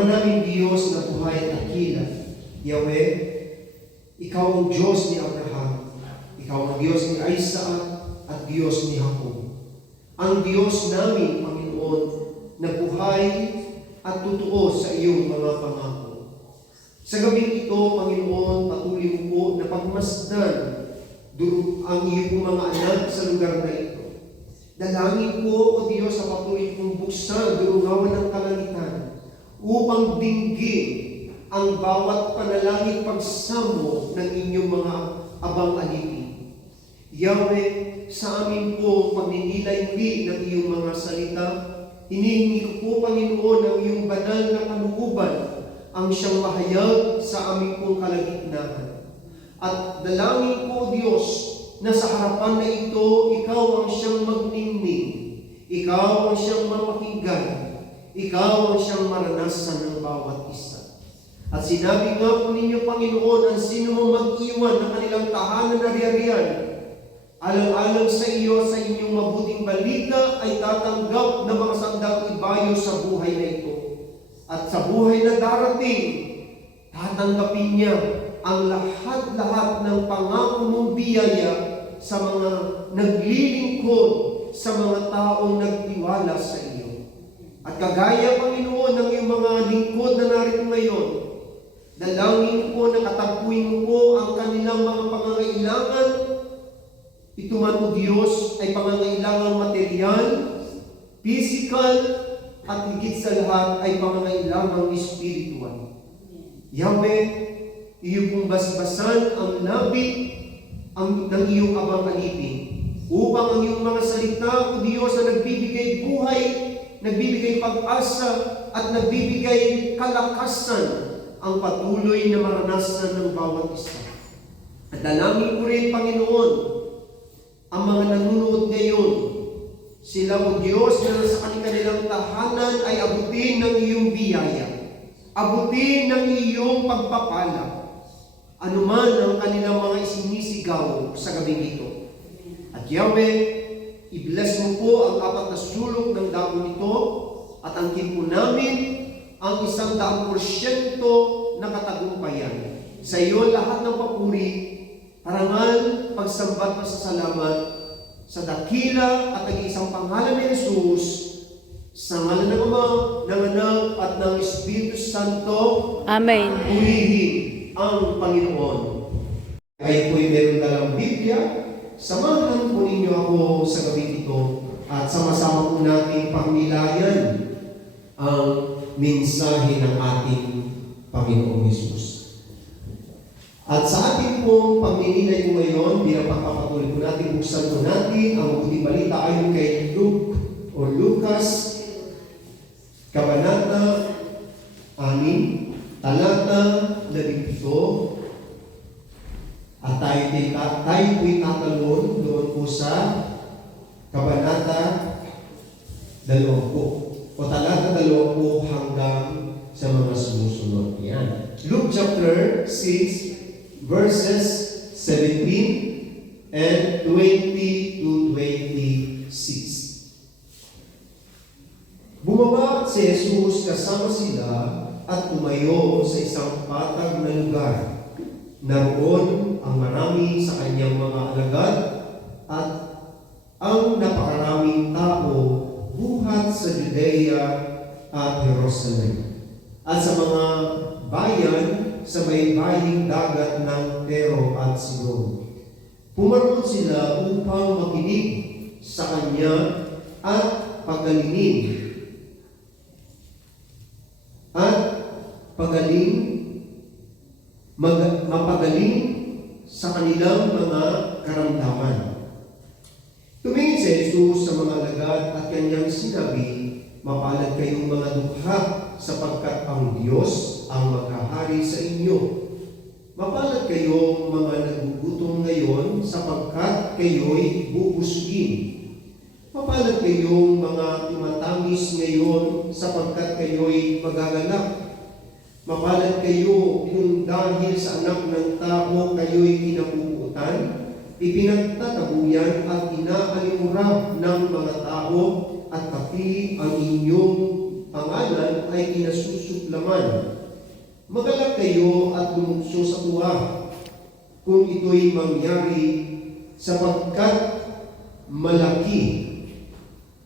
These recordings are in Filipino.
Ama namin Diyos na buhay at dakila, Yahweh, Ikaw ang Diyos ni Abraham, Ikaw ang Diyos ni Isaac at Diyos ni Jacob. Ang Diyos namin, Panginoon, na buhay at totoo sa iyong mga pangako. Sa gabing ito, Panginoon, patuloy mo po na pagmasdan ang iyong mga anak sa lugar na ito. Dalangin po, O Diyos, sa patuloy kong buksan, durungawan ng kalangitan, upang dinggin ang bawat panalangin pagsamo ng inyong mga abang alipin. Yahweh, sa amin po pagninilay muli ng iyong mga salita, hinihingi ko po, Panginoon, ang iyong banal na kalooban, ang siyang mahayag sa aming pong kalagitnaan. At dalangin po, Diyos, na sa harapan na ito, Ikaw ang siyang magningning, Ikaw ang siyang mapakinggan, Ikaw ang siyang maranasan ng bawat isa. At sinabi nga po ninyo, Panginoon, ang sino mang mag-iwan ng kanilang tahanan na riyariyan, alang-alang sa iyo sa inyong mabuting balita ay tatanggap ng mga sandang ibayo sa buhay na ito. At sa buhay na darating, tatanggapin niya ang lahat-lahat ng pangako mong biyaya sa mga naglilingkod, sa mga taong nagtiwala sa iyo. At kagaya, Panginoon, ng iyong mga lingkod na narito ngayon, dalangin po na katagpuin mo po ang kanilang mga pangangailangan. Ito man, O Diyos, ay pangangailangan material, physical, at higit sa lahat ay pangangailangan spiritual. Yahweh, iyo pong basbasan ang labit ng iyong abang alipin, upang ang iyong mga salita, O Diyos, na nagbibigay buhay, nagbibigay pag-asa, at nagbibigay kalakasan ang patuloy na maranasan ng bawat isa. At dalangin ko rin, Panginoon, ang mga nanonood ngayon, sila, O Diyos, na sa kanilang tahanan ay abutin ng iyong biyaya, abutin ng iyong pagpapala, anuman ang kanilang mga isinisigaw sa gabing ito. At Yahweh, i-bless mo po ang 4 na sulok ng dako nito, at angkin po namin ang 100% na katagumpayan. Sa iyo lahat ng papuri, parangal, pagsambat, pasasalamat, sa dakila at nag-iisang pangalan ni Jesus, sa ngalan ng Ama, ng Anak, at ng Espiritu Santo. Amen. Purihin ang Panginoon. Kayo po'y meron dalang Biblia, samahan po ninyo ako sa gabi ito at sama-sama po natin pagnilayan ang mensahe ng ating Panginoong Hesus. At sa ating pong pagninilay po ngayon, bilang pagpapatuloy po natin, buksan po natin ang mabuting balita ayon kay Luke o Lucas, Kabanata 6, Talata 17, at tayo po'y tatalon doon po sa Kabanata 20, o Talata 20 hanggang sa mga sumusunod. Yan. Luke chapter 6, verses 17 and 20 to 26. Bumaba si Jesus kasama sila at tumayo sa isang patag na lugar. Naroon ang marami sa kanyang mga alagad at ang napakaraming tao buhat sa Judea at Jerusalem at sa mga bayan sa may baying dagat ng Tiro at Sidon. Pumaroon sila upang makinig sa kanya at pagaling mapagaling sa kanilang mga karamdaman. Tumingin si Jesus sa mga alagad at kanyang sinabi, "Mapalad kayong mga dukha, sapagkat ang Diyos ang maghahari sa inyo. Mapalad kayong mga nagugutom ngayon, sapagkat kayo'y bubusugin. Mapalad kayong mga tumatangis ngayon, sapagkat kayo'y magagalak. Mapalad kayo kung dahil sa anak ng tao kayo'y kinabubutan, ipinagtatabuyan at inaalimura ng mga tao, at pati ang inyong mga pangalan ay kinasusuplaman. Magalak kayo at lumukso sa tuwa kung ito'y mangyari sapagkat malaki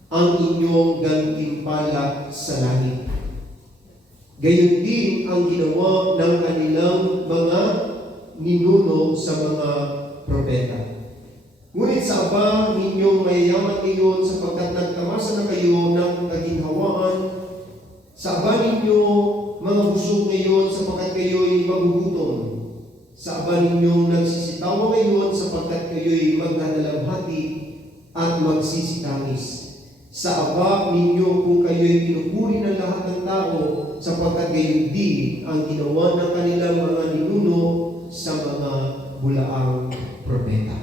ang inyong gantimpala sa langit. Gayon din ang ginawa ng kanilang mga ninuno sa mga propeta. Ngunit sa aba ninyong mayayaman ngayon sapagkat nagtamasa na kayo ng kaginhawaan. Sa aba ninyo mga busog ngayon sapagkat kayo'y magugutom. Sa aba ninyong nagsisitawa ngayon sapagkat kayo'y magdadalamhati at magsisitamis. Sa aba ninyo kung kayo'y pinupuri ng lahat ng tao sapagkat gayon din ang ginawa ng kanilang mga ninuno sa mga bulaang propeta.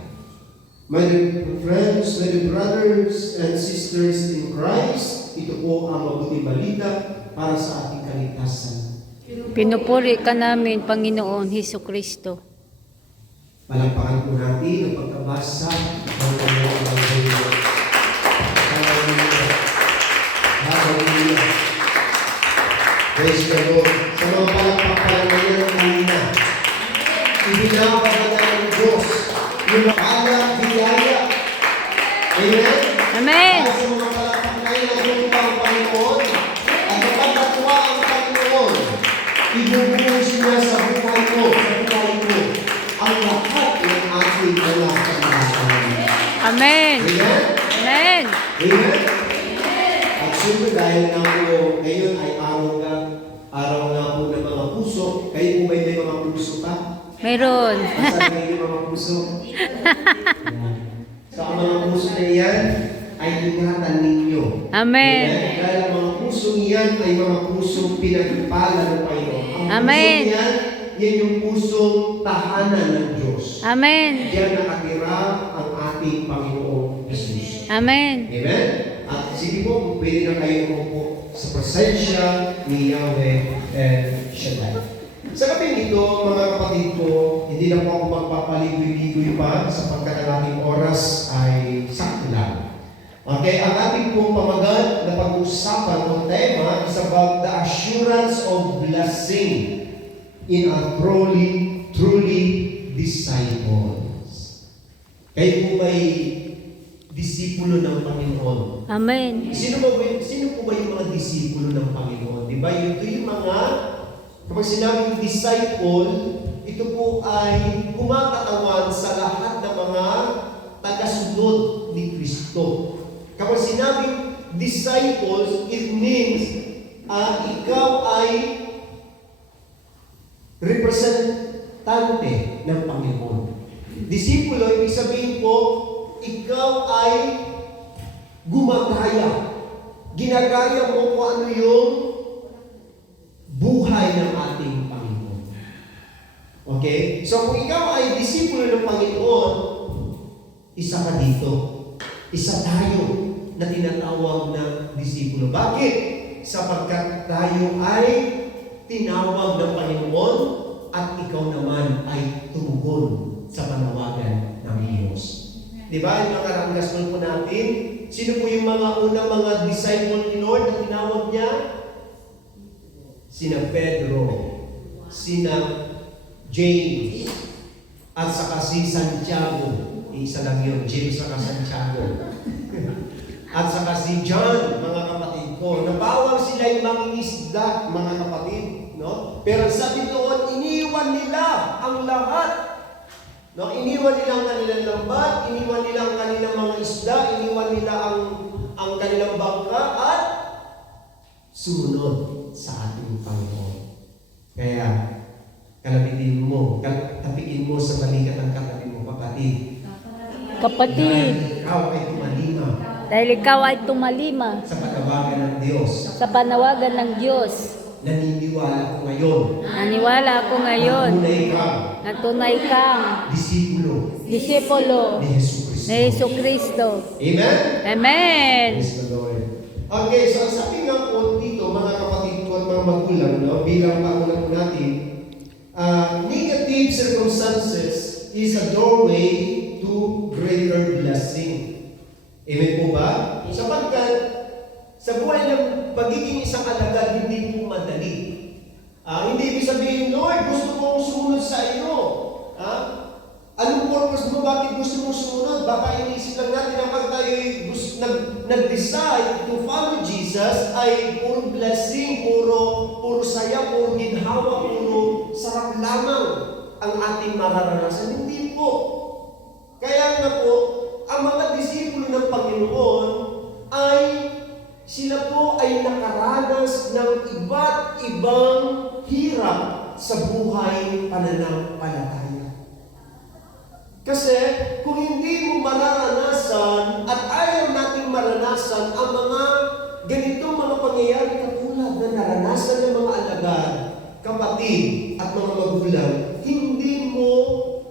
My dear friends, my dear brothers and sisters in Christ, ito po ang mabuting balita para sa ating kaligtasan. Pinupuri ka namin, Panginoon Hesukristo. Palampakan po natin ang pagkabasa ng kanyang Ebanghelyo. Hallelujah. Hallelujah. Praise the Lord. Sa mga palakpakan na yan ang kanina, ibinabagay ng Diyos yung anak biyaya. Amen? Amen! Dahil sa mga palakpakan na yan ang ang Panginoon at kapag natuwa ang Panginoon, ibubuhos niya sa buhay ko, ang lahat ng ating mga kamalasan. Amen! Amen? Amen! Amen? At siyempre dahil nga po ngayon ay araw nga po ng mga puso. Kayo po ba may mga puso pa? Meron. Saan kayo yung mga puso? Ayan. So ang mga puso na yan ay ingatan ninyo. Amen. Dahil ang mga puso niyan ay mga pusong pinagpala ng Panginoon. Ang Amen. puso niyan, yan yung pusong tahanan ng Diyos. Amen. Diyan nakatira ang ating Panginoong Jesus. Amen. Amen? At sige po, pwede na kayo umupo sa presensya ni Yahweh and Shaddai. Sa gabi nito, mga kapatid ko, hindi na po ako magpapaligoy-ligoy pa sapagkat ang ating oras ay sakto lang. Okay, ang ating pong pamagat na pag-uusapan o tema is about the assurance of blessing in a truly disciples. Kayo po ba'y disipulo ng Panginoon? Amen. Sino po ba yung mga disipulo ng Panginoon? Di ba? Ito yung mga, kapag sinabing disciple, ito po ay kumakatawan sa lahat ng mga tagasunod ni Kristo. Kapag sinabing disciples, it means ikaw ay representante ng Panginoon. Disipulo, ibig sabihin po, ikaw ay gumagaya. Ginagaya mo kung ano yung buhay ng ating Panginoon. Okay? So kung ikaw ay disipulo ng Panginoon, isa ka dito. Isa tayo na tinatawag na disipulo. Bakit? Sapagkat tayo ay tinawag ng Panginoon at ikaw naman ay tumugon sa panawagan ng Diyos. Di ba? Yung nakarang gospel po natin, sino po yung mga unang mga disciple ni Lord na tinawag niya? Sina Pedro, sina James, at saka si Santiago. Isa lang yun, James saka Santiago. At saka si John, mga kapatid ko. Nabawang sila'y mangingisda, mga kapatid. No? Pero sabi doon, iniwan nila ang lahat. No, iniwan nila ang kanilang lambat, iniwan nila ang kanilang mga isda, iniwan nila ang kanilang bangka at sumunod sa ating Panginoon. Kaya, kalabitin mo, tapikin mo sa balikat ng katabi mo, kapatid. Kapatid, Dahil ikaw ay tumalima sa panawagan ng Diyos. Sa panawagan ng Diyos. Naniniwala ko ngayon. Naniwala ako ngayon. Na tunay kang disipulo ni Jesucristo. ni Hesukristo. Amen? Amen. Praise the Lord. Okay, so sabi nga po dito, mga kapatid ko at mga magulang, no, bilang pangunan po natin, negative circumstances is a doorway to greater blessing. Amen po ba? Sapagkat sa buhay ng pagiging isang alagad baka inisip lang natin na pag tayo nag-decide to follow Jesus ay puro blessing, puro saya, puro ginhawa, puro sarap lamang ang ating mararanasan. Hindi po. Kaya nga po, ang mga disipulo ng Panginoon ay sila po ay nakaranas ng iba't ibang hirap sa buhay pananampalataya. Kasi kung hindi mo mararanasan at ayaw nating maranasan ang mga ganitong mga pangyayari katulad na naranasan ng mga alagad, kapatid at mga magulang, hindi mo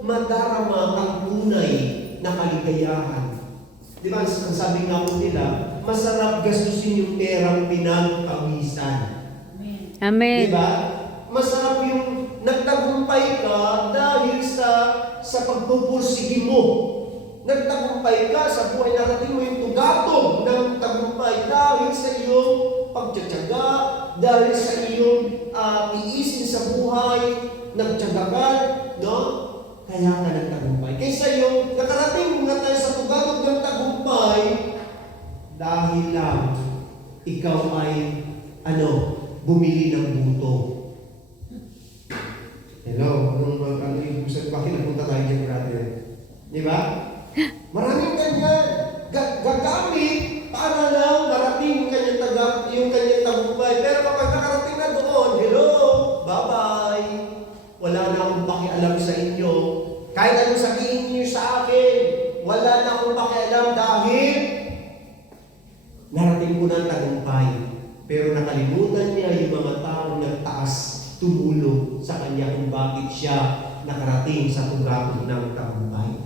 madarama ang tunay na kaligayahan. Di ba, ang sabi nga po nila, masarap gastusin yung perang pinagpawisan. Amen. Di ba? Masarap yung nagtagumpay ka dahil sa pagpupursige mo. Nagtagumpay ka sa buhay, narating mo yung tugatog ng tagumpay dahil sa iyong pagtsatsaga, dahil sa iyong tiisin sa buhay, nagtsaga ka, no? Kaya ka nagtagumpay. Kaysa yung nakarating na tayo sa tugatog ng tagumpay, dahil lang ikaw ay bumili ng buto. Hello, ano yung bakit napunta tayo dyan, brother? Di ba? Maraming ganyan. Gagamit para lang marating yung kanyang tagumpay. Pero kapag nakarating na doon, hello, bye-bye. Wala na akong pakialam sa inyo. Kahit anong sabihin niyo sa akin, wala na akong pakialam dahil narating ko ng tagumpay. Pero nakalimutan niya yung mga taong nagtaas, tumulong sa kanya kung bakit siya nakarating sa tugatog ng tagumpay.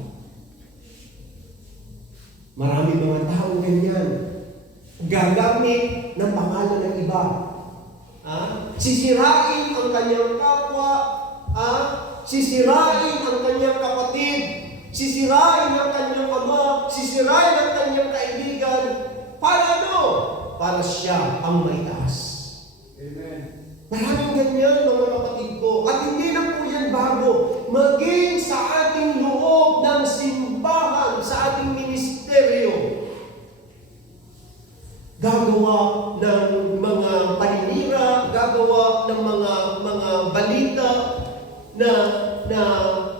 Maraming mga tao ganyan. Gagamit ng pangalan ng iba. Sisirain ang kanyang kapwa. Sisirain ang kanyang kapatid. Sisirain ang kanyang ama. Sisirain ang kanyang kaibigan. Para ano? Para siya ang may taas. Amen. Maraming ganyan, mga kapatid ko. At hindi na po yan bago. Maging sa ating loob ng simbahan, sa ating ministeryo, gagawa ng mga paninira, gagawa ng mga balita na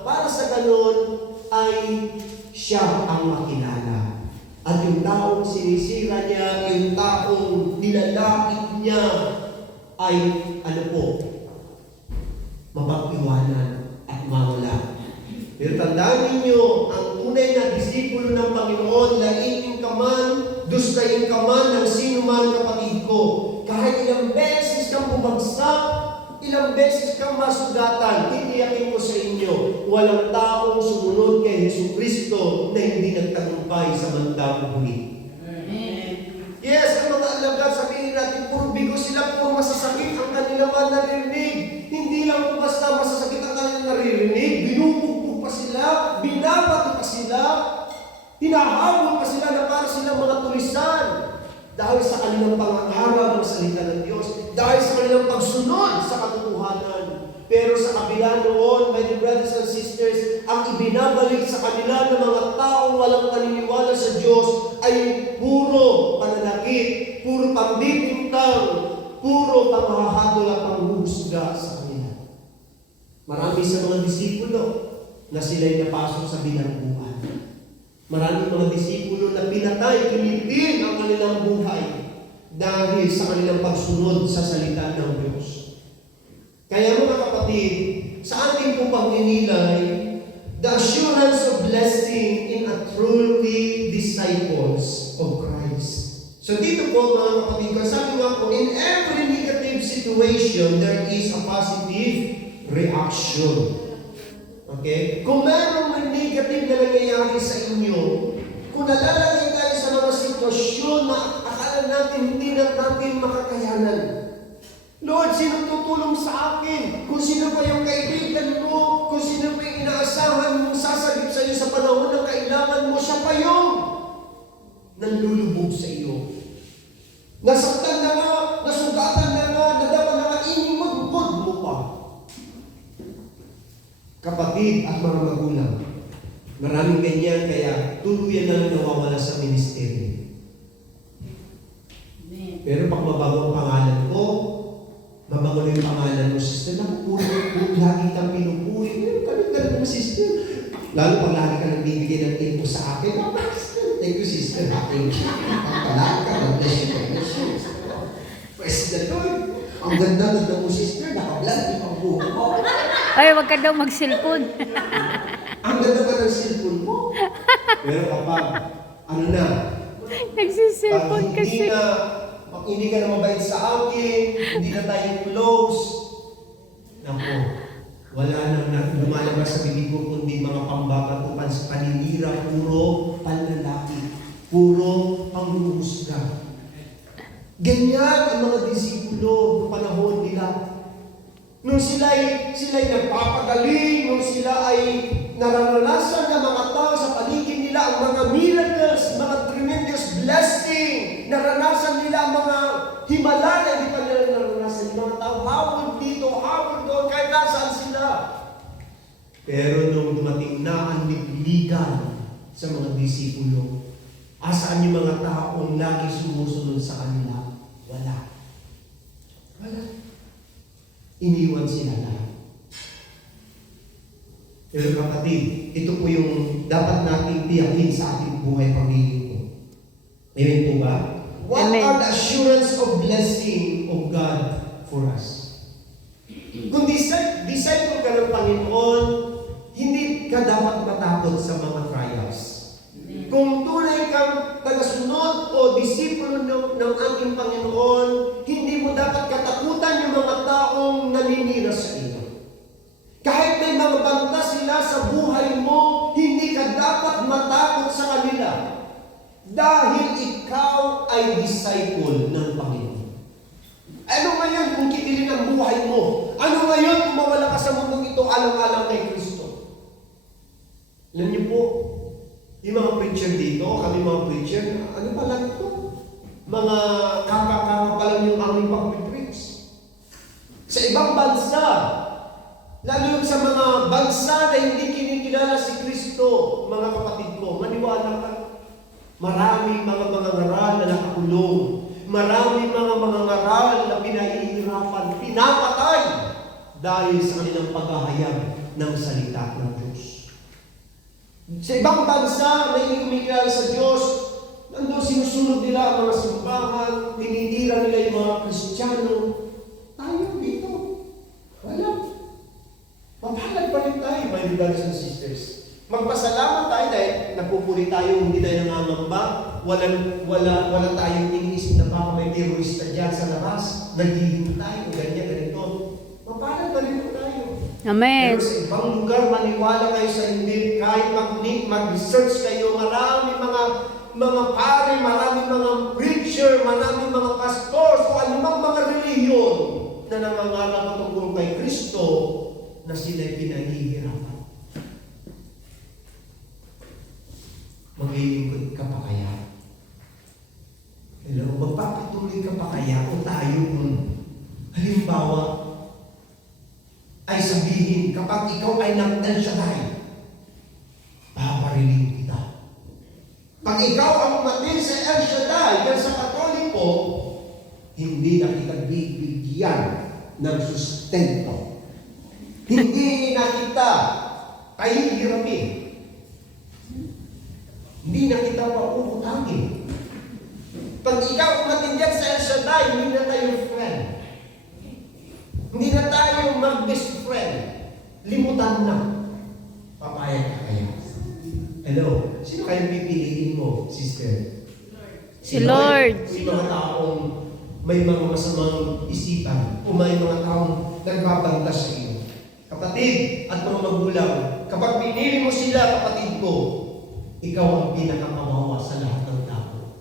para sa ganun ay siya ang makilala. At yung taong sinisira niya, yung taong nilalait niya, ay mapag-iwanan at mawala. Pero tandaan ninyo, ang tunay na disipulo ng Panginoon, lainin ka man, dustayin ka man ng sino man, kapatid ko. Kahit ilang beses kang bumagsak, ilang beses kang masugatan, titiyakin ko sa inyo, walang taong sumunod kay Jesucristo na hindi nagtagumpay sa bandang huli. Yes, ang mga alagad, sabihin natin, puro bigo sila, puro masasakit ang kanilang mga naririnig. Hindi lang po basta masasakit ang kanilang naririnig, binubugbog pa sila, binabato pa sila, hinahabol pa sila na para silang mga tulisan. Dahil sa kanilang pangangaral ng salita ng Diyos, dahil sa kanilang pagsunod sa katotohanan. Pero sa kabila noon, my dear brothers and sisters, ang ibinabalik sa kanila ng mga taong walang paniniwala sa Diyos ay puro pananakit, puro pambibintang, puro panghahatol at panghuhusga sa kanila. Marami sa mga disipulo na sila'y napasok sa bilangguan. Maraming mga disipulo na pinatay, kinipin ang kanilang buhay dahil sa kanilang pagsunod sa salita ng Diyos. Kaya mga kapatid, sa ating pong pagninilay, the assurance of blessing in a truly disciples of Christ. So dito po mga kapatid, sabi nga po, in every negative situation, there is a positive reaction. Okay? Kung mayroong negative na nangyayari sa inyo, kung nalalagay tayo sa mga sitwasyon na akala natin hindi na natin makakayanan, Lord, sino tutulong sa akin? Kung sino pa yung kaibigan mo, kung sino pa yung inaasahan mong sasagip sa iyo sa panahon ng kailangan mo, siya pa yung nanlulubog sa iyo. Nasaktan na nga, nasugatan na nga, nadaman na nga, inimagod mo pa. Kapatid at mga magulang, maraming ganyan, kaya tuluyan na nawawala sa ministeryo. Amen. Pero pag mabago ang pangalan ko, mabago na yung pangalan mo, sister, napupuri, lagi kang pinupuri. Kami mo, sister. Lalo pag lagi ka nagbibigay ng info sa akin, thank you, sister. Thank you. Pagpala ka, bless you, bless you. Praise the Lord. Ang ganda mo, sister. Naka-vlog, di pang buho mo. Ay, wag ka daw mag-cellphone. Ang ganda ba ng cellphone mo? Pero kapag, ano na, Nagsiselfone pag kasi. hindi ka na mabait sa akin, hindi na tayo close, naku, wala nang lumalabas sa bibig ko kundi mga pambakatupan sa paninira, puro panlalaki, puro panghuhusga. Ganyan ang mga disipulo ng panahon nila. Nung sila'y nagpapagaling, nung sila ay nararanasan ng mga tao sa paligid nila ang mga miracles, mga tremendous blessing, naranasan nila ang mga himala na hindi pa nila naranasan. Yung mga tao, hawag dito, hawag doon, kahit nasaan sila. Pero nung dumating na ang ligligan sa mga disipulo, asaan yung mga taong lagi sumusunod sa kanila? Wala. Wala. Iniwan sila lahat. Pero kapatid, ito po yung dapat nating tiyakin sa ating buhay pamilya. Amen po ba? What Amen. are the assurance of blessing of God for us? Kung disciple ka ng Panginoon, hindi ka dapat matakot sa mga trials. Kung tunay kang tagasunod o disipulo ng ating Panginoon, hindi mo dapat katakutan yung mga taong naninira sa iyo. Kahit may mga banta sila sa buhay mo, hindi ka dapat matakot sa kanila. Dahil ikaw ay disciple ng Panginoon. Ano ngayon kung kitilin ang buhay mo? Ano ngayon kung mawala ka sa mundong ito alang-alang kay Kristo? Alam niyo po, yung mga preacher dito, kami mga preacher, ano pa lang ito? Mga kaka-kaka pa lang yung aming pag-preach. Sa ibang bansa, lalo yung sa mga bansa na hindi kinikilala si Kristo, mga kapatid ko, maniwala ka. Maraming mga ngaral na nakakulong. Maraming mga ngaral na pinahihirapan, pinapatay dahil sa kanilang paghahayag ng salita ng Diyos. Sa ibang bansa na hindi kumikilala sa Diyos, nandun sinusunod nila ang mga simbahan, tinitira nila yung mga Kristiyano. Tayo dito. Wala. Mapalag pa rin tayo, my brothers and sisters. Magpasalamat tayo dahil napupuri tayo, hindi tayo nangangamba. Wala tayong iniisip na baka may terorista dyan sa labas. Naghihintay, ganyan, ganito. Mapalag pa rin tayo. Amen. Pero sa ibang lugar, maniwala kayo sa hindi. Kahit mag-research kayo, marami mga pare, marami mga preacher, marami mga pastors, o anumang mga reliyon na nangangarap tungkol kay Kristo na sila'y pinahihirapan. Maglilingkod ka pa kaya? Hello? Magpapatuloy ka pa kaya o tayo kung halimbawa ay sabihin kapag ikaw ay nagdan siya dahil papariling kita. Pag ikaw ang umatin sa El Shaddai, yan sa Katoliko, hindi na kita bibigyan ng sustento. Hindi na kita kahihiramin. Hindi na kita pauutangin. Pag ikaw umatin dyan sa El Shaddai, hindi na tayo friend. Hindi na tayo mag-best friend. Limutan na. Papayag ka kaya. Hello? Sino kayong pipiliin mo, sister? Si Lord. May mga taong may mga masamang isipan o may mga taong nagbabanta sa iyo. Kapatid at mga magulang, kapag pinili mo sila, kapatid ko, ikaw ang pinakamawawa sa lahat ng tao.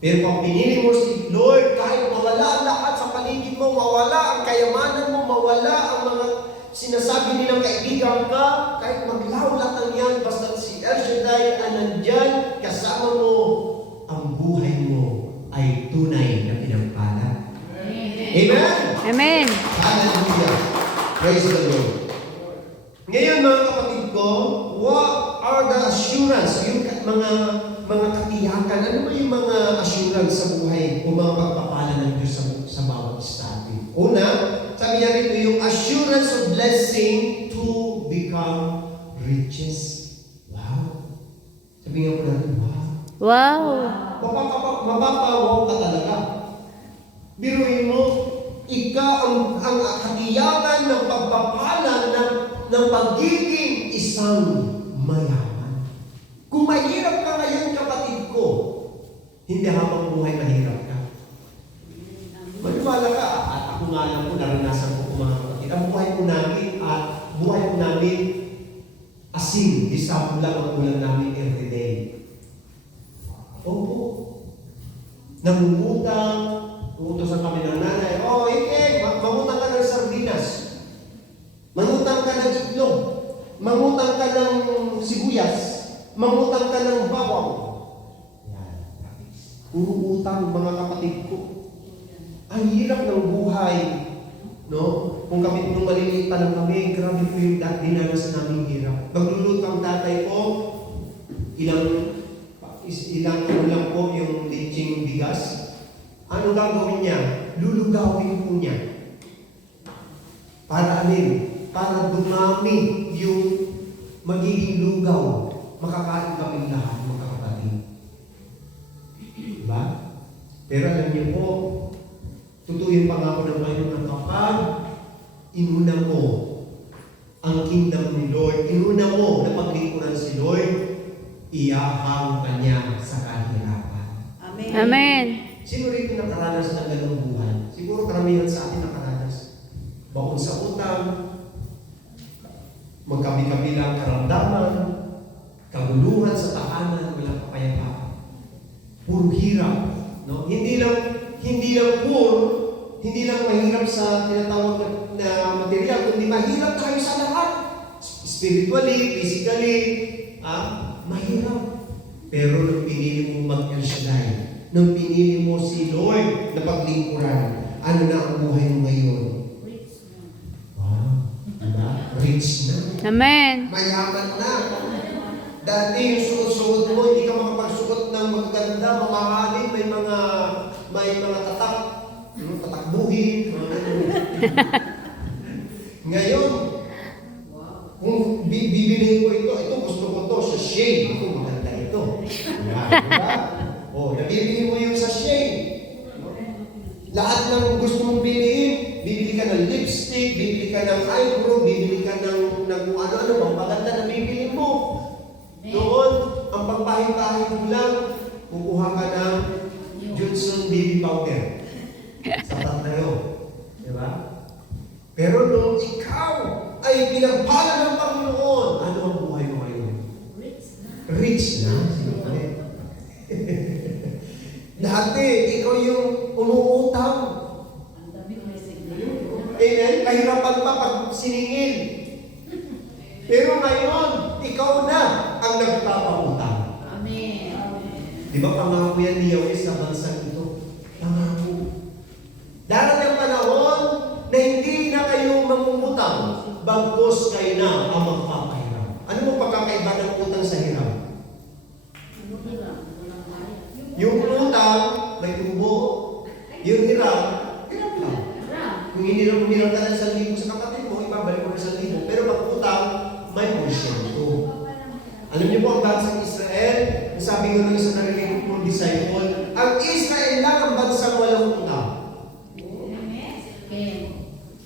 Pero pag pinili mo si Lord, kahit mawala ang lahat sa paligid mo, mawala ang kayamanan mo, mawala ang mga sinasabi nilang kaibigan ka, kahit maglawlat ang yan, basta si El Shaddai ang nandyan, kasama mo, ang buhay mo ay tunay na pinagpala. Amen? Amen. Hallelujah. Praise the Lord. Ngayon mga kapatid ko, what are the assurance? mga katiyakan, ano ba yung mga assurance sa buhay o mga pagpapala ng Diyos sa bawat isa natin? Una, sabi niya rito, yung assurance of blessing to become riches. Wow! Sabi nga po natin, wow! Wow. Mapapawaw ka talaga. Biruin mo, ang katiyakan ng pagpapala ng pagiging isang mayaman. Kung mahirap ka ngayon, kapatid ko, hindi habang buhay mahirap ka. Maniwala ka, at ako nga lang po, naranasan ko po mga kapatid. Ang buhay po namin, asin, isang lang ang ulan namin everyday. Opo. Nangungutang, uutosan kami ng nanay, mangutang ka ng sardinas, mangutang ka ng itlog, mangutang ka ng sibuyas, mangutang ka ng bawang. Yan. Uutang, mga kapatid ko. Ang hirap ng buhay. No? Kung kami nung maliliit pa lang kami, grabe po yung dinanas namin hirap. Magluluto ang tatay ko, ilang lang po yung lecheng bigas. Ano gagawin niya? Lulugawin po niya. Para para dumami yung magiging lugaw. Makakain kami lahat, mga kapatid. Diba? Pero alam niyo po, totoo yung pangako ng Panginoon na kapag inuna mo ang kingdom ni Lord, inuna mo na paglingkuran si Lord, iyahang ka niya sa kahirapan. Amen. Amen. Sino rito nakaranas ng ganung buhay? Siguro karamihan sa atin nakaranas. Bakit sa utang, magkabi-kabilang karamdaman, kaguluhan sa tahanan, walang kapayapaan. Puro hirap. No? Hindi lang mahirap sa tinatawag na material, kundi mahirap tayo sa lahat. Spiritually, physically, mahirap. Pero nung pinili mo mag-El Shaddai, nung pinili mo si Lord na paglingkuran, ano na ang buhay mo ngayon? Diba? Rich na. Amen. Mayaman na. Dati yung suot-suot mo, hindi ka makapagsuot ng magaganda, mamahalin, may mga tatakbuhin. Ngayon, kung bibilihin ko ito gusto ko to sa shade. Ako, maganda ito. Diba? Nabibili mo yung sa shade. Lahat ng gusto mong bilihin, bibili ka ng lipstick, bibili ka ng eyebrow, bibili ka ng ano-ano, bang maganda na bibili mo. Doon, ang pagpahit-pahit mo lang, kukuha ka ng Johnson baby powder. Sapat na yun. Diba? Pero nung ikaw ay pinagpala ng Panginoon, ano ang buhay mo ngayon? Rich na. Dati, ikaw yung umuutang. Amen? Kahirapan pa pag siningil. Pero ngayon, ikaw na ang nagpapautang. Amen. Di ba pangako yan ni Yahweh sa bansang ito? Pangako. Darating ang panahon na hindi na kayo mangungutang, bagkos kayo na ang magpapahiram. Ano mo pagkakaiba ng utang sa hiram? Yung utang, may tubo. Yung hiram, hiram lang. Kung hindi na humiram ka ng 1,000 sa kapatid mo, ibabalik mo ng 1,000. Pero pag utang, may porsyento. Alam niyo po ang bansang Israel, sabi nga ng isang narinig kong disciple, ang Israel lang ang bansang walang utang.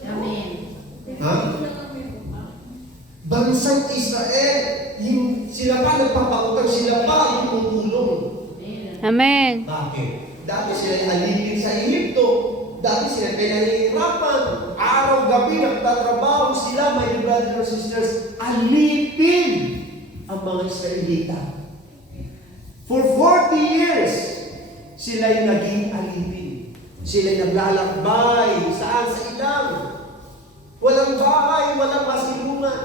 Amen. Ha? Bansang Israel, sila pa nagpapautang, sila pa ang tumutulong. Amen. Bakit? Dati sila alipin sa Egypto. Dati sila pinahihirapan. Araw-gabi nagtatrabaho sila, my brothers and sisters, alipin ang mga Israelita. For 40 years, sila'y naging alipin. Sila'y naglalakbay. Saan? Sa ilang. Walang bahay, walang masilungan.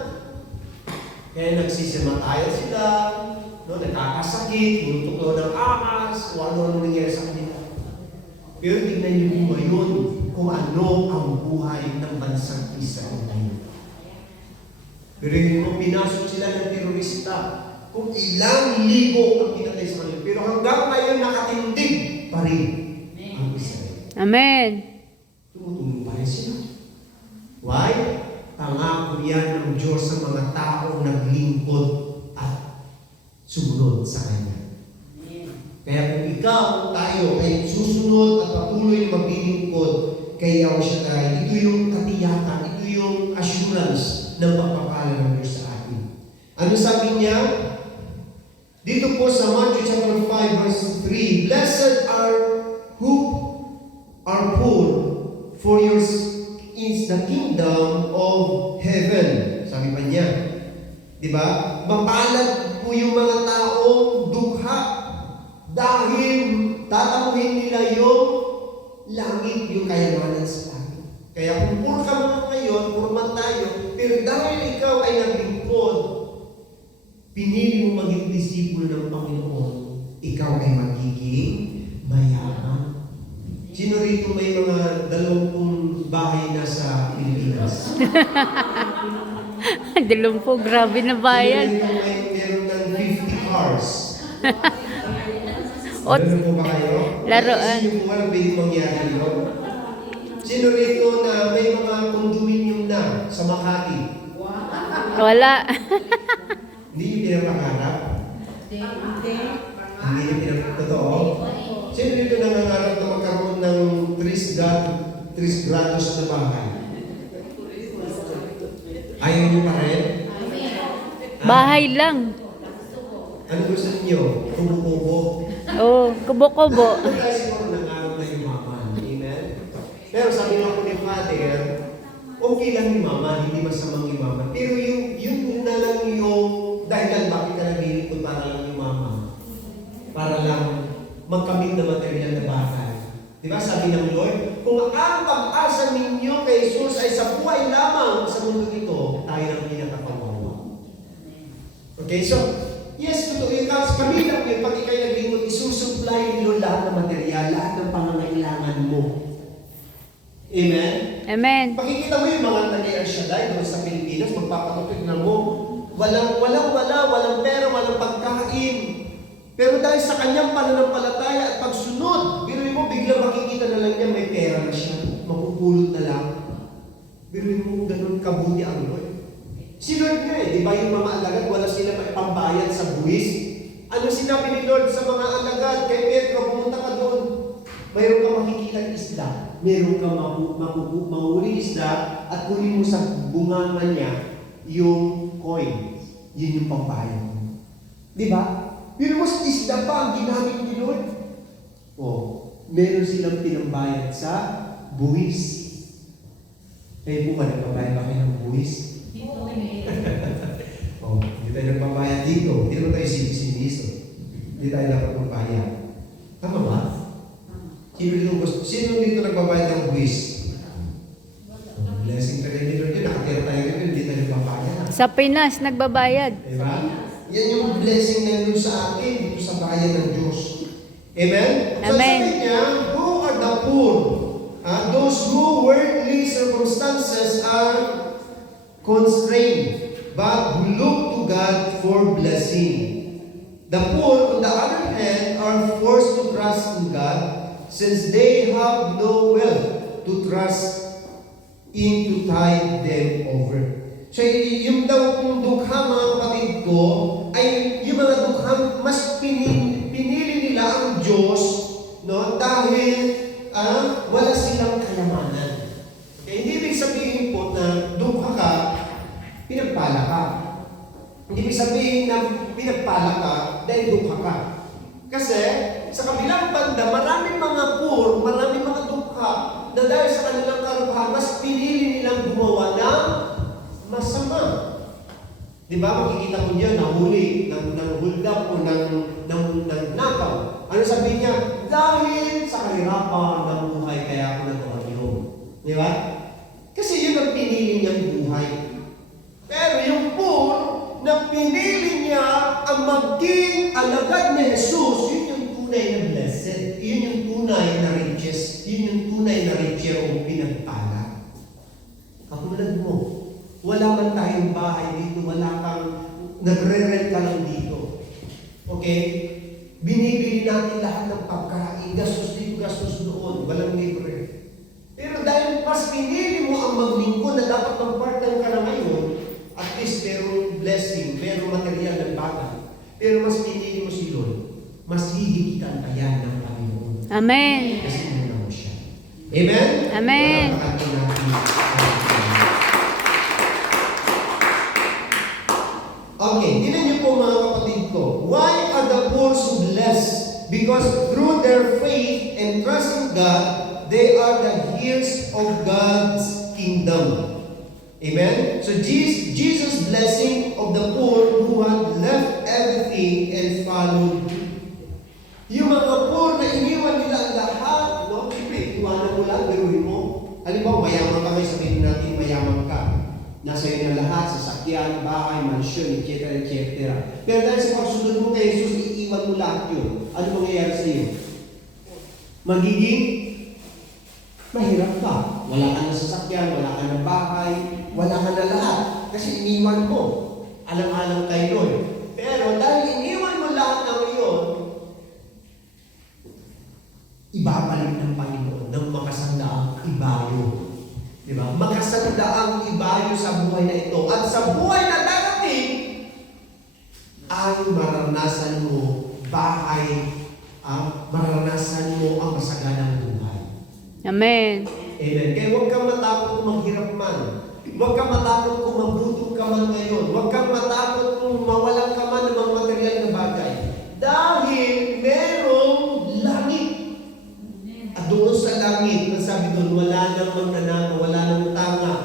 Kaya nagsisimatayan sila, nagkakasakit, minutuklo ng ahas, kung ano nangyari sa kanila. Pero tignan niyo po ngayon kung ano ang buhay ng bansang Israel ngayon. Pero yung pinasok sila ng terorista, kung ilang libo ang pinatay sa kanila. Pero hanggang ngayon nakatindig pa rin ang Israel. Amen. Tumutulong pa rin sila. Why? Pangako yan ng Diyos sa mga taong naglingkod at sumunod sa Kanya. Kaya kung ikaw, tayo, ay susunod at patuloy na maglilingkod kay Yahweh Shaddai, ito yung katiyakan, ito yung assurance ng pagpapala ng Diyos sa atin. Ano sabi niya? Dito po sa Matthew chapter 5 verse 3, Blessed are who are poor, for yours is the kingdom of heaven. Sabi pa niya. Diba? Mapalad po yung mga taong dukha dahil tatamuhin nila yung langit, yung kayamanan sa langit. Kaya kung poor ka man ngayon, poor man tayo, pero dahil ikaw ay naglingkod, pinili mo maging disipulo ng Panginoon, ikaw ay magiging mayaman. Sino rito may mga 20 bahay na sa Pilipinas? 20, grabe na bayad. Sino rito may meron ng 50 cars? Ot, Ano po ba kayo? laruan. Sino po walang pwede mangyari yun? Sino rito na may mga condominium na sa Makati? wala. Hindi nyo pinapangarap? Hindi nyo pinapangarap? Totoo? Sino dito nangangarap na magkaroon ng 3 grados na bahay? Ayaw nyo pa rin? Bahay lang. Ano gusto niyo? Kubo-kubo? Oh, kubo-kubo. Dahil siguro nangarap na yumaman. Amen? Pero sabi nga po ni Father, okay lang yumaman, hindi masamang yumaman. Pero yun na lang yung dahilan bakit ka naglilingkod para lang yumaman. Para lang magkamit na material na bagay. Di ba sabi ng Lord, kung ang pag-asa ninyo kay Jesus ay sa buhay lamang sa mundo ito, tayo ang pinakapawawa. Okay, so, yes, totoo yun. Kami lang yun, pag ikay naglingkod, isusupply nyo lahat ng material, lahat ng pangangailangan mo. Amen? Amen. Pakikita mo yung mga nag-i-El Shaddai doon sa Pilipinas, magpapatukit na mo. Walang pera, walang pagkain. Pero dahil sa kanyang pananampalataya at pagsunod, biruin mo, biglang makikita na lang niya may pera na siya. Mapupulot na lang. Biruin mo, ganun kabuti ang Lord. Si Lord nga di ba yung mga alagad, wala sila may pambayad sa buwis? Ano sinabi ni Lord sa mga alagad? Kay Pedro, pumunta ka doon. Mayroon ka makikita isda. Mayroon ka mahuli isda at kunin mo sa bungangan niya yung coin. Yun yung pambayad mo. Di ba? Pero mas isda pa ang ginamit ni Lord. Meron silang pinambayad sa buwis. Kayo po ba nagpabayad ba kayo ng buwis? Hindi tayo nagpabayad dito. Hindi naman tayo siniso. Hindi tayo dapat magbayad. Tama ba? Sino dito nagbabayad ng buwis? Blessing ka rin ni Lord yun. Nakatira tayo rin, hindi tayo nagbabayad. Sa Pinas, nagbabayad. Diba? Yan yung blessing na yun sa atin dito sa bayan ng Diyos. Amen? So Amen. sabi niya, who are the poor? Those who worldly circumstances are constrained, but who look to God for blessing. The poor, on the other hand, are forced to trust in God, since they have no wealth to trust in to tide them over. So, yung daw kung dukha mga kapatid ko, ay yung mga dukha, mas pinili nila ang Diyos, no? Dahil wala silang kayamanan. Okay? Hindi ibig sabihin po na dukha ka, pinagpala ka. Hindi ibig sabihin na pinagpala ka dahil dukha ka. Kasi, sa kabilang banda, maraming mga poor, maraming mga dukha, na dahil sa kanilang karuhan, mas pinili nilang gumawa ng masama. Di ba? Makikita mo niya, nahuli, ng hold up o ng nakaw. Ano sabi niya? Dahil sa kahirapan ng buhay, kaya ako nagawa niyo. Di ba? Kasi yun ang pinili niyang buhay. Pero yung poor, na pinili niya ang maging alagad ni Jesus, yun yung tunay na blessed. Yun yung tunay na riches. Yun yung tunay na riches o pinagpala. Katulad mo, wala man tayong bahay dito, wala kang, nagre-rent ka lang dito. Okay? Binibili natin lahat ng pagkain, gastos dito, gastos doon, walang libre. Pero dahil mas pinili mo ang maglingkod na dapat mag-part-time ka na ngayon, at least merong blessing, merong material ng bagay. Pero mas pinili mo si Lord, mas hihigitan pa yan ng Panginoon. Amen. Kasi muna mo siya. Amen? Amen. Palakpakan po natin. Okay, tingnan niyo po mga kapatid ko. Why are the poor so blessed? Because through their faith and trust in God, they are the heirs of God's kingdom. Amen? So Jesus' blessing of the poor who had left everything and followed Him. Yung mga poor na iniwan nila ang lahat, no? Siyempre, iwanan mo lang, biruin mo. Halimbawa, mayaman ka ngayon, sabihin natin mayaman ka. Nasa iyo na lahat, sasakyan, bahay, mansyon, etc. etc. Pero dahil sa pagsunod mo kay Jesus, iiwan mo lahat yun. Ano mangyayari sa iyo? Magiging mahirap ka. Wala ka na sasakyan, wala ka na bahay, wala ka na lahat. Kasi iniwan mo. Alam-alam kay Lord. Pero dahil iniwan mo lahat ng iyon, ibabalik ng Panginoon ng makasandaang ibayo. Diba? Makasandaang ibayo sa buhay na ito. At sa buhay na darating, ay maranasan mo bahay, maranasan mo ang masaganang buhay. Amen. Amen. Kaya huwag kang matakot kung maghirap man. Huwag kang matakot kung magutom ka man ngayon. Huwag kang matakot kung mawalan ka man ng mga material na bagay. Dahil merong langit. At doon sa langit, sabi doon, wala nang magnanakaw, wala nang tanga.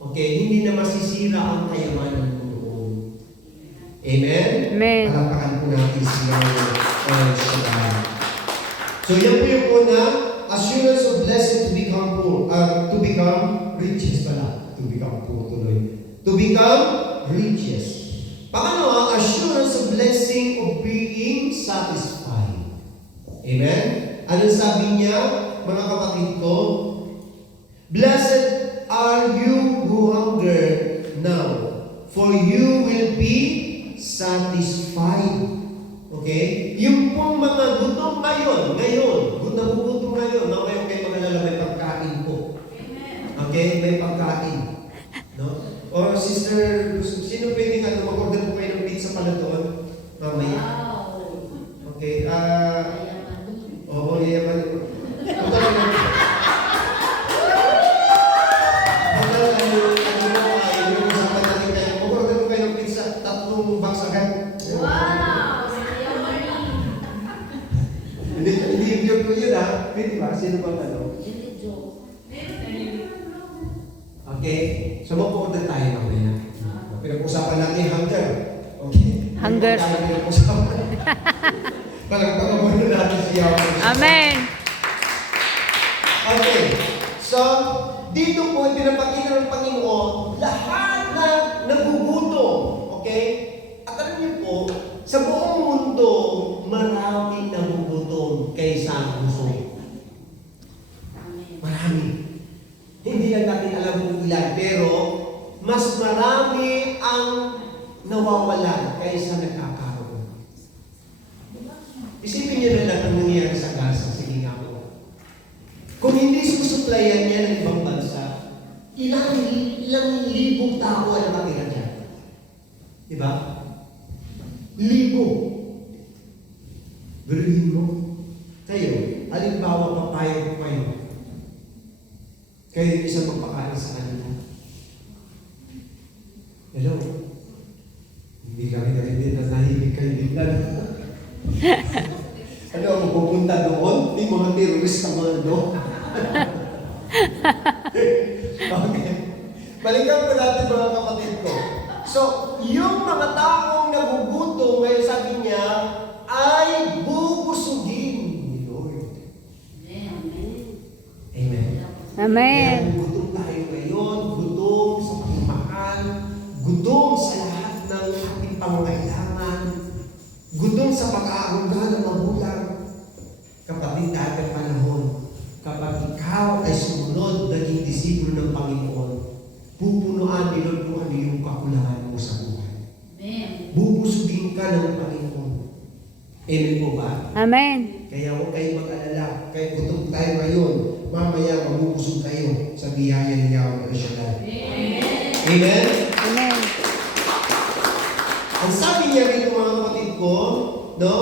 Okay? Hindi na masisira ang kayamanan mo doon. Amen? Amen. Palakpakan po natin siya. So yan po yung una, assurance of blessing to become poor, to become riches pala. To become poor tuloy. To become riches. Pangalawa, assurance of blessing of being satisfied. Amen? Ano sabi niya, mga kapatid ko? Blessed are you who hunger now, for you will be satisfied. Okay? Yung pong mga gutom ngayon, nagugutom ngayon, ngayon kayo mag-alala, may pagkain po. Okay? May pagkain. No? O sister, sino pwede nga mag-order po kayo ng pizza pala doon? Mamaya. Okay, oo, yayaman. Hindi yung joke ko yun ha. Pwede ba? Sino bang ano? Okay? So mag-order tayo mamaya. Pinag-usapan natin yung hunger. Okay? Hunger. Tayo pinag-usapan. Palagpakan natin siya. Amen. Okay. So, dito po, pinapakita ng Panginoon lahat na nagugutom. Okay? At alam niyo po, sa buong mundo, maraming nagugutom kaysa ang busog. Marami. Hindi lang natin alam kung ilan, pero mas marami ang nawawalan kaysa nagkakaroon. Isipin niyo na lang ang nangyayari sa Gaza. Sige nga po. Kung hindi susuplayan niya ng ibang bansa, ilang libong tao ang nakatira dyan. Diba? Libo. Biruhin mo. Kayo, halimbawa papayag ko kayo. Kayo yung isang magpakain sa kanila. Hello? Hindi kami narinig na nahimik kayo bigla. Ano, pupunta doon? May mga terrorist ang mga doon. Okay. Balikan po natin mga kapatid ko. So, yung mga taong nagugutom, ngayon sabi niya, ay bubusugin ni Lord. Amen. Amen. Kaya gutom tayo ngayon, gutom sa pagmamahal, gutom sa lahat ng ating pangangailangan, gutom sa pag-aaruga ng magulang. Kapatid, dahil panahon, kapag ikaw ay sumunod, naging disipulo ng Panginoon, pupunuan ni Lord kung ano yung kakulangan mo sa buhay. Bubusugin ka ng Panginoon. Amen po ba? Amen. Kaya huwag kayong mag-alala. Kaya gutom tayo ngayon. Mamaya mabubusog kayo sa biyaya ni Yahweh Shaddai. Amen? Amen. Ang sabi niya rito mga kapatid ko, no?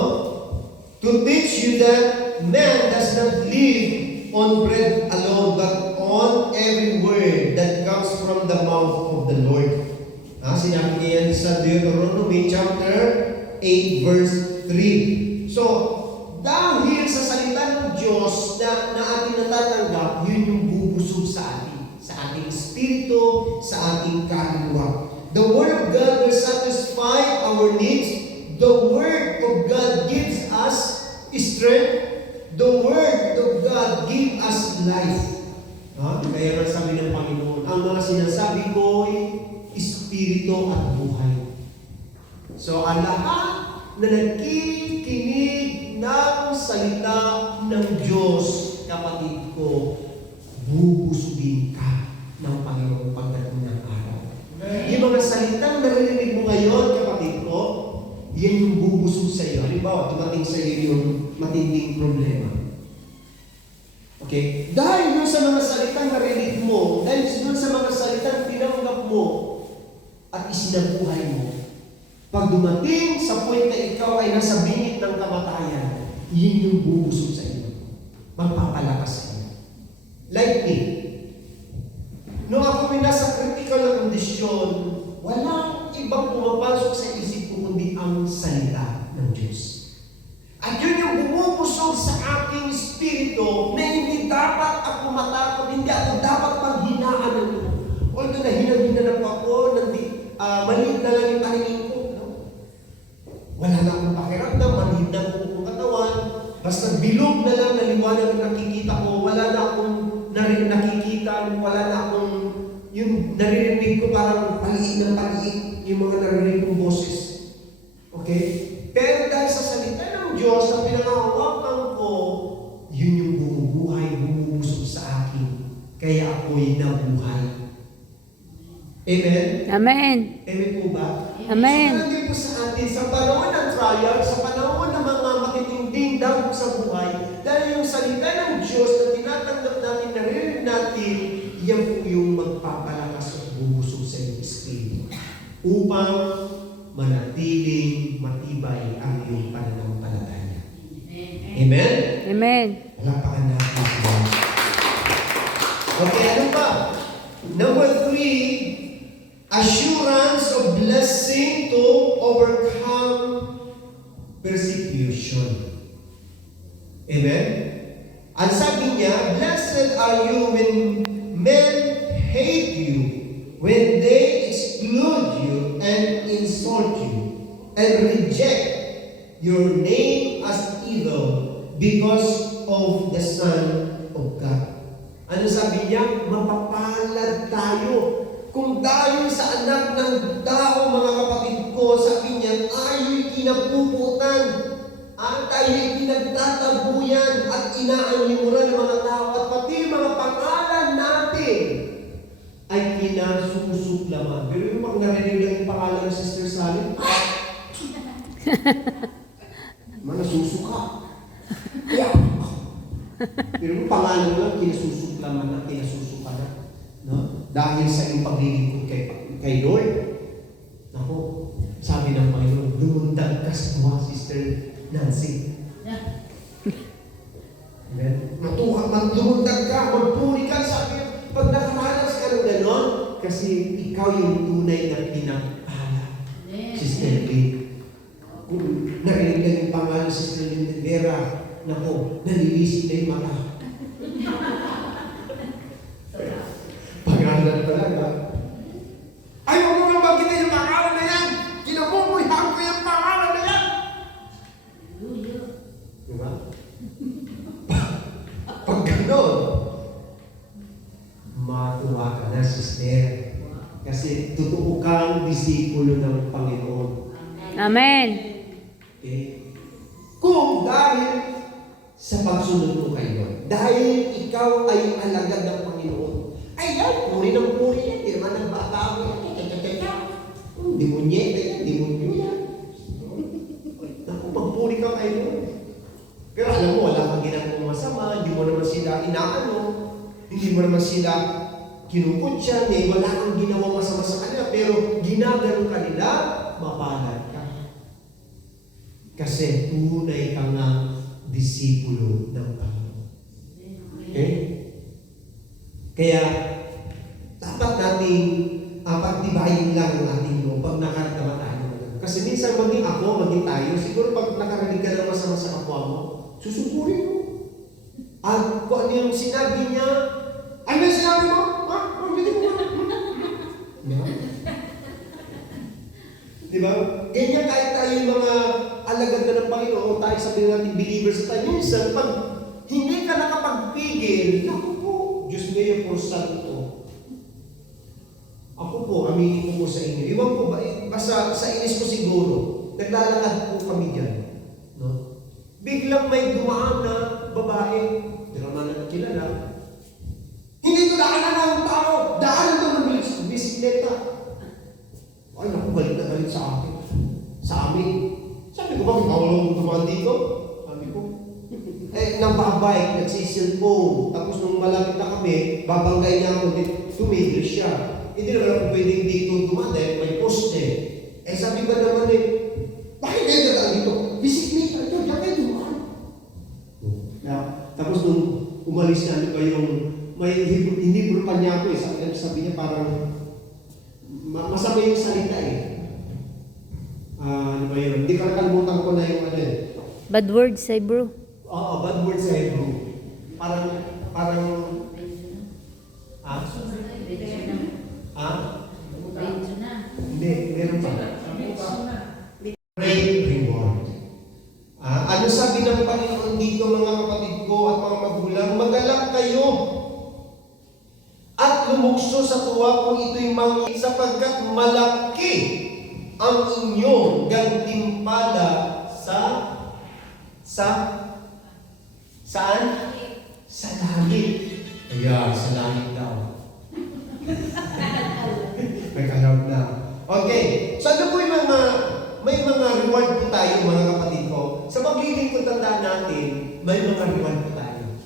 To teach you that man does not live on bread alone, but on every word that comes from the mouth of the Lord. Sinabi niya yan sa Deuteronomy chapter 8 verse 3. So, dahil sa salita ng Diyos na ating natatanggap, yun yung bubusog sa ating espiritu, sa ating kaluluwa. The Word of God will satisfy our needs. The Word of God gives us strength. The Word of God gives us life. Kaya nga sabi ng Panginoon, ang mga sinasabi ko ay espiritu at buhay. So, ang lahat na nakikinig ng salita ng Diyos, kapatid ko, bubusugin ka ng Panginoon pagdating ng araw. Yung mga salitang narinig mo ngayon, kapatid ko, yan yung bubusog sa iyo. Halimbawa, tumating sa iyo yung matinding problema. Okay? Dahil yun sa mga salitang narinig mo, dahil yun sa mga salitang tinanggap mo, at isinabuhay mo, pag dumating sa point na ikaw ay nasa bingit ng kamatayan, yun yung bubusog sa iyo. Magpapalakas ka. Like me. Nung ako may nasa critical na kondisyon, walang ibang pumapasok sa isip ko kundi ang salita ng Diyos. At yun yung bumubusog sa aking espiritu na hindi dapat ako matakot, hindi ako dapat paghinaan ng ito. Although nahinang-hina na po ako, maliit na lang yung paningin ko. No? Wala na akong pakiramdam, maliit na akong katawan. Basta bilog na lang na liwanag ang nakikita ko, wala na akong nakikita, wala na akong yung naririnig ko parang paliit ng paliit yung mga naririnig kong boses. Okay? Pero dahil sa salita ng Diyos na pinangahawakan ko, yun yung bumubuhay, bumubusog sa akin. Kaya ako'y nabuhay. Amen? Amen. Amen po ba? Amen. So, nandun po sa atin, sa panahon ng trial, sa panahon ng mga matitinding dahil sa buhay, dahil yung salita ng Diyos na tinatanggap natin, naririnig natin, yan po yung magpapalakas at bubusog sa iyong espiritu upang manatiling matibay ang iyong pananampalataya. Amen? Amen. Walapakan natin siya. Okay, ano pa? Number 3, assurance of blessing to overcome persecution. Amen? Ang sabi niya, blessed are you when men hate you, when they exclude you and insult you, and reject your name as evil because of the Son of God. Ano sabi niya? Mapapalad tayo. Kung dahil sa anak ng tao, mga kapatid ko, sabi niya, tayo'y kinapuputan, at tayo'y pinagtatabuyan at inaanlimuran ng mga tao, at pati mga pangalan natin ay kinasusuklaman. Pero yung mga narinig lang yung pangalan ng Sister Salim, mga susuka. Yeah. Pero yung pangalan mo lang, kinasusuklaman na, kinasusuka na. No? Dahil sa iyong paglilingkod kay Lord. Ako, sabi ng Panginoon, lumundag ka sa buha, Sister Nancy. Amen? Lumundag ka, magpuri ka, sabi, pag nakaranas ka ng ganon, kasi ikaw yung tunay na pinagpala. Sister Lee. Kung narinig lang yung pangalan, Sister Vera, nako, nalilisip na yung mata. Pangalan talaga. Ayaw mo nga magitin yung pangalan na yan! Kinamumuhan ko yung pangalan na yan! Diba? Pag ganon, matuwa ka na, sister. Kasi totoo kang disipulo ng Panginoon. Amen. Okay? Kung dahil sa pagsunod mo kay Lord, dahil ikaw ay alagad ng Panginoon, ay yan, puri ng puri yan, di naman nagbabago yan, demonye yan, demonyo yan. Naku, pagpuri ka kay sila inaano, hindi mo naman sila kinukutya, wala kang ginawa masama sa kanila, pero ginagano kanila, mapalad ka. Kasi tunay ka nga disipulo ng Panginoon. Okay? Kaya, dapat nating pagtibayin lang ang ating loob pag nakaramdaman tayo. Kasi minsan maging ako, maging tayo, siguro pag nakarinig ka ng masama sa kapwa mo, susupurin mo. At kung ano yung sinabi niya, ano yung sinabi mo? Ha? Hindi mo ba? Diba? Diba? Ganyan kahit tayo yung mga alagad na ng Panginoon, tayo sabihin natin believers tayo. Minsan, pag hindi ka nakapagpigil, naku po, Diyos ngayon po santo. Ako po, aminin ko po sa inyo. Iwan ko ba, basta sa inis ko siguro, naglalakad po kami dyan. No? Biglang may dumaan na babae, hindi naman na nakilala. Hindi ito daanan ng tao, daanan ito ng bisikleta. Ay naku, galit na galit sa akin. Sa amin. Sabi ko, bakit mawala dumaan dito? Sabi ko. Nambabike, nagsisilphone. Tapos nung malapit na kami, babanggay niya ako, tumigil siya. Hindi naman ako pwedeng dito dumaan dahil may poste. Sabi ba naman bakit kayo dadaan dito? Bisikleta ito, diyan kayo dumaan. Tapos nung umalis na ba yung hindi pa niya ako sabi niya parang masama yung salita ano ba yun? Hindi ka nakalimutan ko na yung Bad words say bro. Oo, bad words say bro. Parang Hindi, meron pa. Great reward. Ano sabi ng Panginoon dito mga kapatid ko at mga magulang? Magalak kayo at lumukso sa tuwa kung ito'y sapagkat malaki ang inyong gantimpala saan? Sa langit. Kaya, sa langit daw. Nagkahawag na. Okay. So ano po yung may mga reward po tayo mga kapatid ko. Sa paglilingkod tandaan natin, may mga reward po tayo.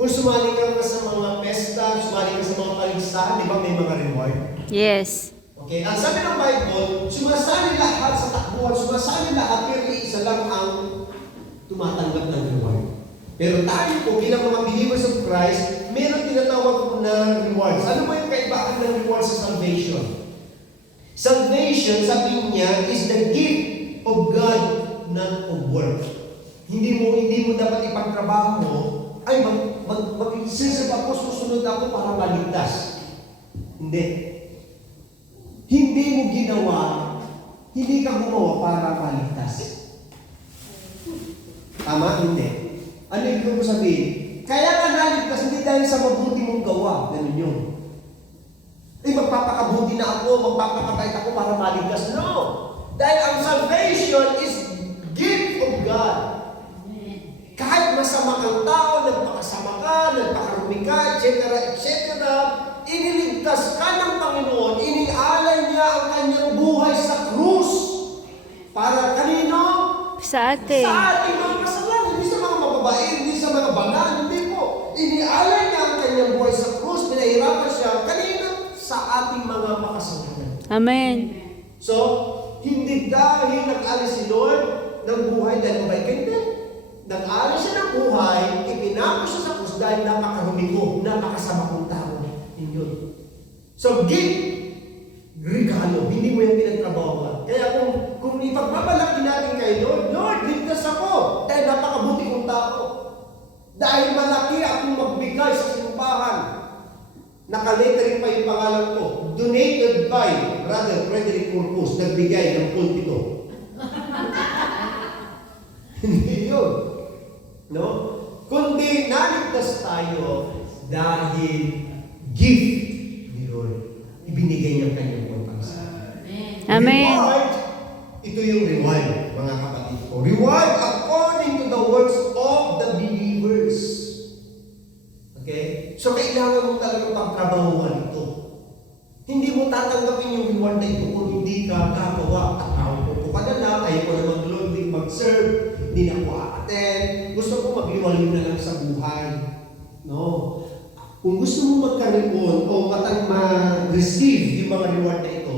Kung sumali ka sa mga pesta, sumali ka sa mga paligsahan, di ba may mga reward? Yes. Okay. Ang sabi ng Bible, sumasali lahat sa takbuhan, sumasali lahat, pero isa lang ang tumatanggap ng reward. Pero tayo po bilang mga believers of Christ, meron tinatawag po na rewards. Ano ba yung kaibahan ng reward sa salvation? Salvation, sabi niya, is the gift of God, not of work. Hindi mo dapat ipagtrabaho mo, ay mag-sisip ako, susunod ako para maligtas. Hindi. Hindi mo ginawa, hindi ka gumawa para maligtas. Tama? Hindi. Ano yung ko sabihin? Kaya ka naligtas, hindi dahil sa mabuti mong gawa. Ganun yun. Magpapakabuti na ako, magpapakabait ako para maligtas. No! Dahil ang salvation is gift of God. Kahit masama kang tao, nagpakasama ka, nagpakarumi ka, etc., iniligtas ka ng Panginoon, inialay niya ang kanyang buhay sa krus. Para kanino? Sa atin. Sa ating mga kasalanan, hindi sa mga mababait, hindi sa mga banal, hindi po. Inialay niya ang kanyang buhay sa krus, pinahirapan siya, kanino? Sa ating mga makasalanan. Amen. So, hindi dahil nag-alis si Lord ng buhay dahil mabait ka, hindi. Nag-alis siya ng buhay, ipinako siya sa krus dahil napakarumi ko, napakasama kong tao. Yun. So, regalo, hindi mo yung pinagtrabaho. Kaya kung ipagbabalaki natin kay Lord, Lord, ligtas ako dahil napakabuti kong tao. Dahil malaki akong magbigay sa sinumpahan. Nakalettering pa yung pangalan ko. Donated by Brother Frederick Corpus, nagbigay ng pulpito. Hindi yun. No? Kundi naligtas tayo dahil gift ni Lord. Ibinigay niya kanyang buhay para sa atin. Amen. Reward, ito yung reward, mga kapatid ko. Reward according to the works of the believers. Okay? So, kailangan mo talagang pagtrabahuan ito. Hindi mo tatanggapin yung reward na ito kung hindi ka gagawa. At ako po ka na lang, ayaw ko na mag-loading, mag-serve, hindi na ako a-attend. Gusto ko magliwaliw na lang sa buhay. Kung gusto mo magkaroon o ma-receive yung mga reward na ito,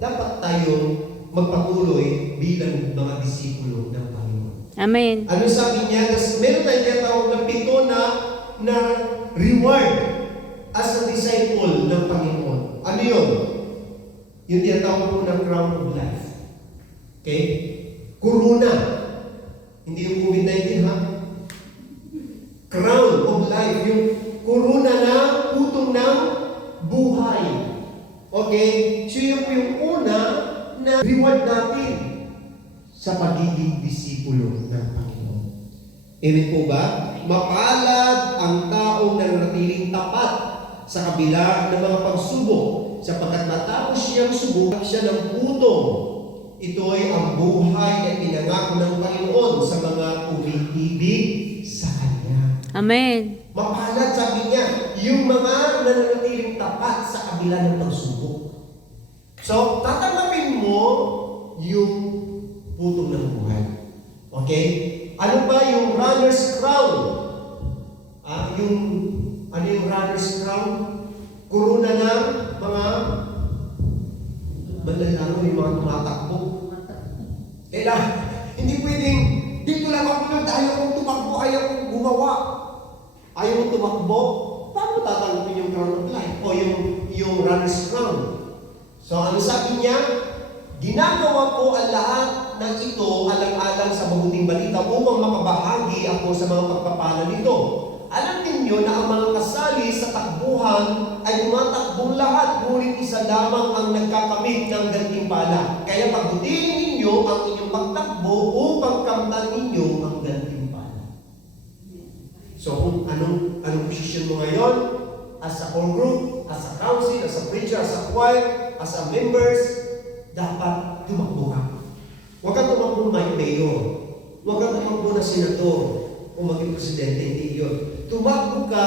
dapat tayong magpatuloy bilang mga disipulo ng Panginoon. Amen. Ano sabi niya? Meron tayong tinatawag na 7 na reward as a disciple ng Panginoon. Ano yun? Yung tinatawag po ng crown of life. Okay? Corona. Hindi yung COVID-19 ha? Crown of life. Yung corona na putong ng buhay. Okay? So yun po yung una na reward natin sa pagiging disipulo ng Panginoon. Amen po ba? Mapalad ang taong nananatiling tapat sa kabila ng mga pagsubok, sapagkat matapos siyang subukan siya ng putong. Ito ay ang buhay na pinangako ng Panginoon sa mga umiibig sa Kanya. Amen. Mapalad, sabi niya, yung mga nananatiling tapat sa kabila ng pagsubok. So, tatanggapin mo yung putong ng buhay. Okay? Ano ba yung runner's crown? Ano yung runner's crown? Corona ng mga manlalaro, yung mga tumatakbo. Hindi pwedeng, dito lang ako lang, ayaw kong tumakbo, ayaw kong gumawa. Ayaw kong tumakbo, paano tatanggapin yung crown of life? O yung runner's crown? So, ano sabi niya? Ginagawa ko ang lahat ng ito alang-alang sa mabuting balita upang makabahagi ako sa mga pagpapala nito. Alam ninyo na ang mga kasali sa takbuhan ay tumatakbong lahat, ngunit isa lamang ang nagkakamit ng gantimpala. Kaya pagbutihin ninyo ang inyong pagtakbo upang kamtan ninyo ang gantimpala. So, kung anong posisyon mo ngayon? As a core group, as a council, as a preacher, as a choir, as a members, dapat tumakbo ka. Huwag kang tumakbo na mayor. Huwag kang tumakbo na senador o maging presidente. Hindi yun. Tumakbo ka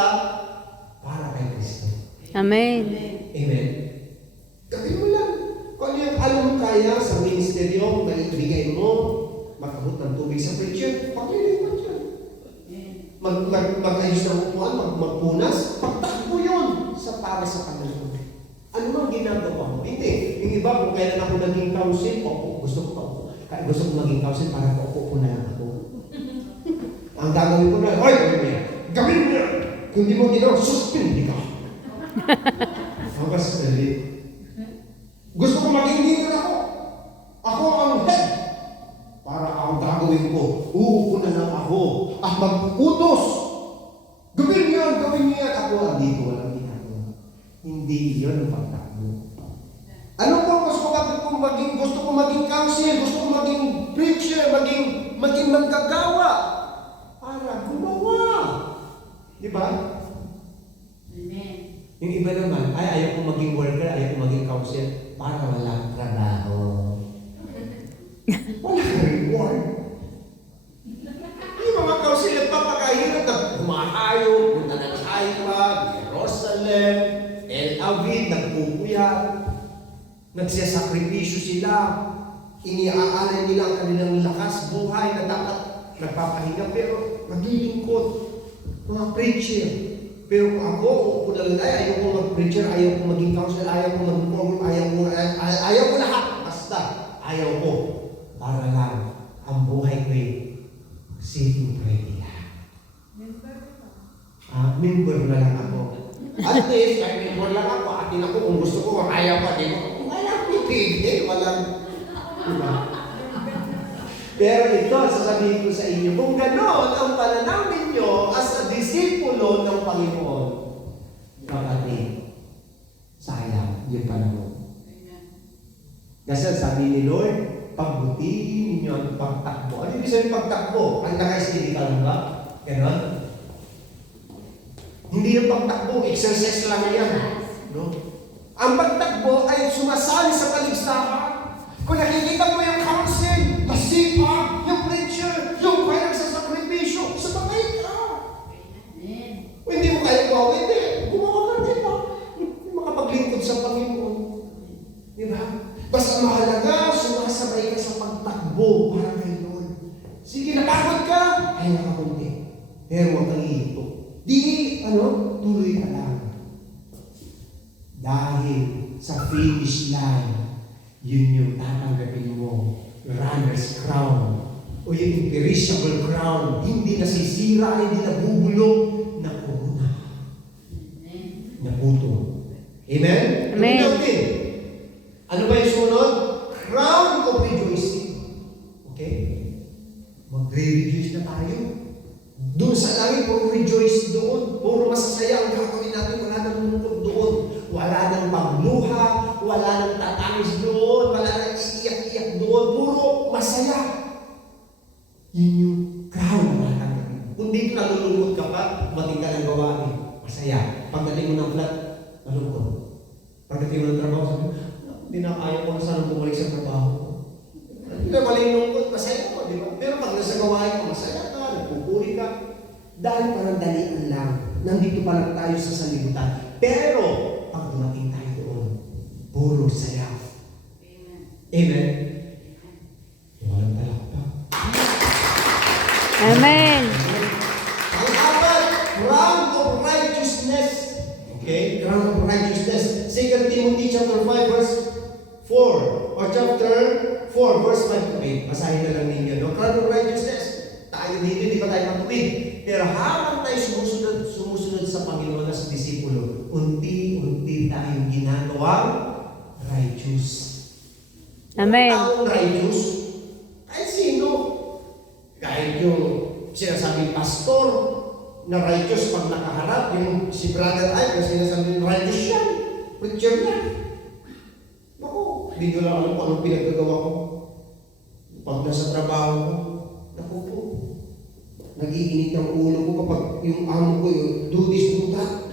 para kay Kristo. Amen. Amen. Gawin mo lang. Kung ano yung alam mo kaya sa ministeryo, ibigay mo, magkabot ng tubig sa preacher, paglilipat yan. Mag-ayos ng upuan, magpunas, pagtakbo yun para sa Panginoon. Ano mang ginagawa mo? Hindi. Yung iba, kung kailan ako naging council, gusto ko maging council para paupo na lang ako. Ang gagawin ko na, gawin mo yan! Kung di mo ginawa, suspindi ka. Ang kasali. Gusto ko maging leader ako. Ako ang head. Para ang gagawin ko, uupo na lang ako at magpuputos. Gawin niyo yan. Ako ang dito, walang ginagawa. Hindi yun ang pagtakbo. Ano po gusto ko maging council, gusto ko maging preacher, maging manggagawa. Para gumawa. Di ba? Amen. Yung iba naman, ayaw ko maging worker, ayaw ko maging council, para walang trabaho. Walang reward. Yung mga council, nagpapakahirap na kumahayo, punta ng Haifa, Jerusalem, El Aviv, nagpupuyat, nagsasakripisyo sila, iniaalay nila ang kanilang lakas, buhay na dapat nagpapahinga, pero maglilingkod, mga preacher. Pero ako, ayaw ko mag-preacher, ayaw ko maging counselor, ayaw ko maging program, ayaw ko lahat. Basta, ayaw ko. Para lang, ang buhay ko sitting pwede lang. Member na lang ako. At least, kahit member lang ako, atin ako, kung gusto ko, ayaw ko, di ko, walang pipigil, walang, diba? Pero ito, sasabihin ko sa inyo, kung gano'n ang pananaw ninyo as a disipulo ng Panginoon, kapatid, sayang yung panahon. Kasi sabi ni Lord, pagbutihin ninyo ang pagtakbo. Ano ibig sabihin pagtakbo? Ang naka-skilical ba? Ganon? Hindi yung pagtakbo, exercise lang yan. No? Ang pagtakbo ay sumasali sa paligsahan. Kung nakikita mo yung council, masipag, yung preacher, yung kaya nagsasakripisyo, sabagay ka. Kung hindi mo kaya gawin, gumawa ka din pa. Makapaglingkod sa Panginoon. Di ba? Basta mahalaga, sumasabay ka sa pagtakbo para kay Lord. Sige, napagod ka, ayaw ka kunti. Pero huwag kang iito. Tuloy ka lang. Dahil sa finish line, yun yung tatanggapin mo. Runner's crown. O yung imperishable crown. Hindi nasisira, hindi nabubulok, na corona. Na puto. Amen? Amen. Natin. Ano ba yung sunod? Crown of rejoicing. Okay? Magre-rejoice na tayo. Doon sa langit, puro rejoice doon. Puro masasaya ang gagawin natin. Wala nang lungkot doon. Wala nang pagluha. Wala nang tatangis doon. Wala nang iiyak-iyak doon. Puro masaya. Yun yung crown na natin. Kung dito nalulungkot ka pa, mating ka ng gawain. Masaya. Pagdating mo ng flat, malungkot. Pagdating mo ng trabaho, sabi mo, hindi na kaya ko na sana bumalik sa trabaho. Hindi na malungkot, masaya ko, di ba? Pero pag nasa gawain ka, masaya ka, nagpupuri ka. Dahil parang dalian lang. Nandito pa lang tayo sa sanlibutan. Pero, pag dumating tayo doon, puro saya. Amen? Walang talakpak. Amen. Ang apat, crown of righteousness. Okay? Crown of righteousness. 2 Timothy chapter 5 verse 4. Or chapter 4 verse 5 to 8. Basahin na lang ninyo. No? Crown of righteousness. Tayo dito, di ba tayo matuwid? Pero habang tayo sumusunod sa Panginoon na sa disipulo, unti-unti tayong ginagawang righteous. Amen. Ang taong righteous, kahit sino. Kahit yung sinasabing pastor na righteous pag nakaharap, yung si Brother Ike, yung sinasabing righteous siya, preacher niya. Naku, hindi ko lang alam kung anong pinagagawa ko. Pag nasa trabaho ko, naku po, nag-iinit ang ulo ko kapag yung amo ko yung do this, do that.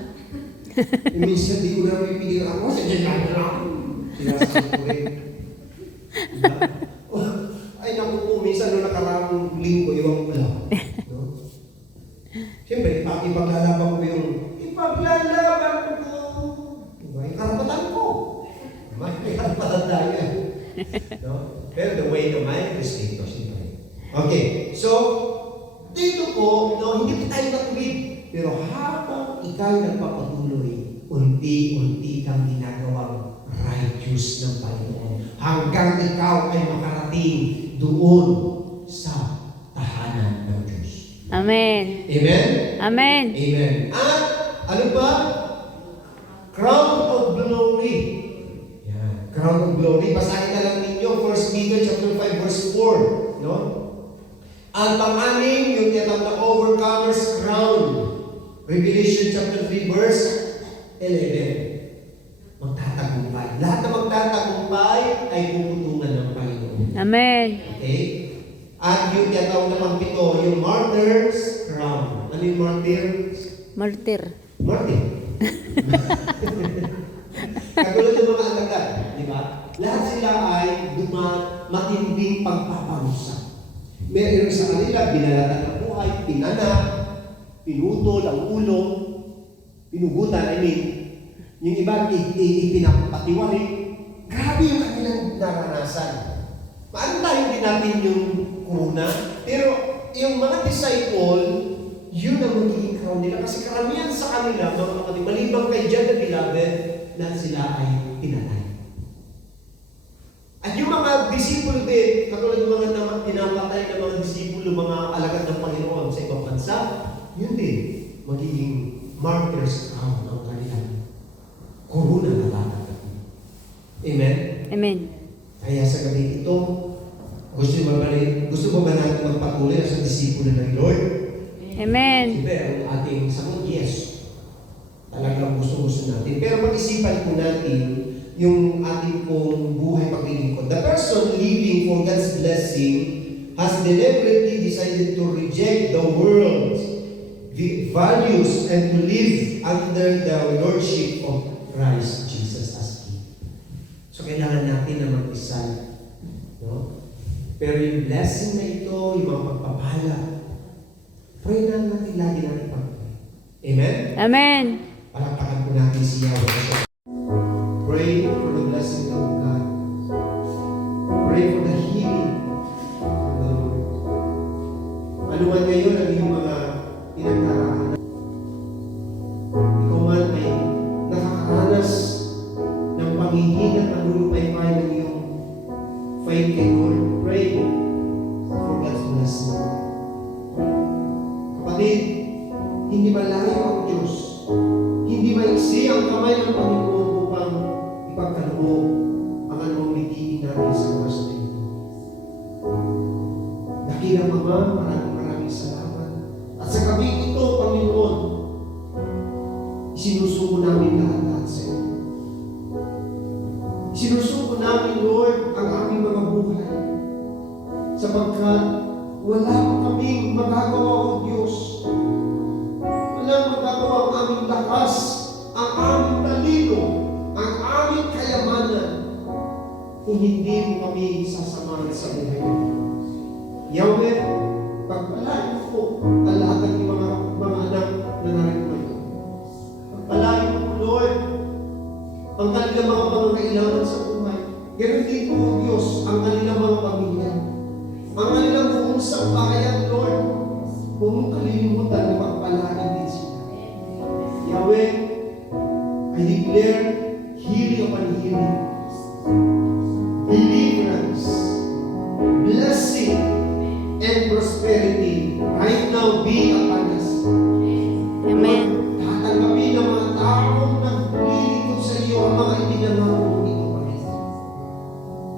Minsan di ko na pipigil ako, sa dyan lang ako. Sinasabi ko rin. Diba? Ay naku po, minsan nung nakaraang linggo, iwan ko lang. No? Siyempre, ipaglalaban ko yung ipaglalaban ko. Diba? Yung karapatan ko. May karapatan tayo. No? Pero the way to mind is dito, siyempre. Okay, so, dito po, no, hindi pa tayo natuwid. Pero habang ikaw nagpapatuloy, unti-unti kang ginagawang righteous ng Panginoon. Hanggang ikaw ay makarating doon sa tahanan ng Diyos. Amen. Amen? Amen. Amen. At ano ba? Crown of glory. Yan. Crown of glory. Basahin na lang ninyo 1 Peter chapter 5 verse 4. No? Ang pang-anim, yung tinatawag na overcomer's crown. Revelation chapter 3 verse 11. Magtatagumpay. Lahat na magtatagumpay ay puputungan ng Panginoon. Amen. Okay? At yung tinatawag na pang-pito, yung martyr's crown. Ano yung martyr? Martyr. Martyr. Katulad ng mga alagad, di ba? Lahat sila ay matinding pagpaparusa. Meron sa kanila, binalatan ng buhay, pinanak, pinutol ang ulo, pinugutan, yung iba, ipinapatiwali. Grabe yung kanilang naranasan. Paano tayo din natin yung corona? Pero yung mga disciple, yun ang magiging crown nila. Kasi karamihan sa kanila, mga kapatid, malibang kay John the Beloved, na sila ay pinatay. At yung mga disipulo din, katulad ng mga pinapatay ng mga disipulo, mga alagad ng Panginoon sa ibang bansa, yun din, magiging martyrs crown ang kanilang corona na tatanggapin. Amen? Amen. Kaya sa gabi ito, gusto mo ba natin magpatuloy sa disipulo ng Lord? Amen. Siyempre, ang ating sagot, yes. Talagang gusto natin. Pero pag-isipan po natin yung ating pong buhay paglilingkod. The person living for God's blessing has deliberately decided to reject the world's values and to live under the lordship of Christ Jesus as King. So, kailangan natin na mag-decide. No? Pero yung blessing na ito, yung mga pagpapala, pray na natin lagi natin pag-pray. Amen? Amen. Palakpakan po natin si Yahweh. Pray for the blessing of God. Pray for the healing of the Lord. Ano man ngayon ang iyong mga pinagdaraanan. Ikaw man ay nakakaranas panghihinat at lulupay-pay ng iyong faith and Lord. Pray for God's blessing. Kapatid, hindi malayo ang Diyos. Hindi maiksi ang kamay ng Panginoon upang ipagkaloob ang anumang mitiin natin sa oras na ito. Dakilang Ama, maraming salamat. At sa gabing ito, Panginoon, isinusuko namin lahat sa iyo. Isinusuko namin, Lord, ang aming mga buhay. Sapagkat wala pa kaming magagawa, O Diyos. Walang magagawa ang aming lakas, ang aming talino, ang aming kayamanan, kung hindi mo kami sasamahan sa buhay. Yahweh, pagpalain mo po ang lahat ng mga anak na narito ngayon. Pagpalain mo po, Lord, ang kanilang mga pangangailangan sa buhay. Ganun din po, O Diyos, ang kanilang mga pamilya. Ang kanilang buong sambahayan, Lord, huwag mong kalilimutan na pagpalain din sila. Yahweh, I declare healing upon healing, deliverance, blessing, and prosperity right now be upon us. Amen. Tatanggapin ng mga taong naglilingkod sa iyo ang mga itinanong mo ito, Panginoon.